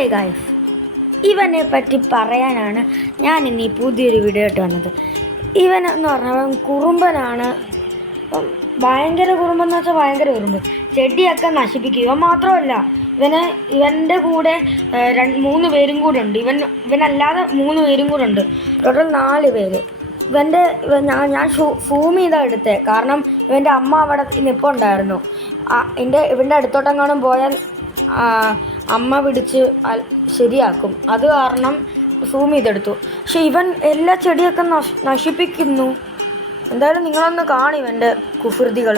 Hi guys, ഇവനെ പറ്റി പറയാനാണ് ഞാൻ ഇനി പുതിയൊരു വീഡിയോ ആയിട്ട് വന്നത്. ഇവനെന്ന് പറഞ്ഞാൽ കുറുമ്പനാണ്, ഭയങ്കര കുറുമ്പെന്ന് വെച്ചാൽ ഭയങ്കര കുറുമ്പൻ. ചെടിയൊക്കെ നശിപ്പിക്കും. ഇവൻ മാത്രമല്ല, ഇവൻ്റെ കൂടെ 3 പേരും കൂടെ ഉണ്ട്. ഇവനല്ലാതെ 3 പേരും കൂടെ ഉണ്ട്. ടോട്ടൽ 4 പേര്. ഞാൻ സൂം ചെയ്താണ് എടുത്തത്, കാരണം ഇവൻ്റെ അമ്മ അവിടെ നിൽപ്പുണ്ടായിരുന്നു. ഇവൻ്റെ അടുത്തോട്ടെങ്ങാനും പോയാൽ അമ്മ പിടിച്ച് ശരിയാക്കും. അത് കാരണം സൂം ചെയ്തെടുത്തു. പക്ഷെ ഇവൻ എല്ലാ ചെടിയൊക്കെ നശിപ്പിക്കുന്നു. എന്തായാലും നിങ്ങളൊന്ന് കാണും ഇവൻ്റെ കുസൃതികൾ.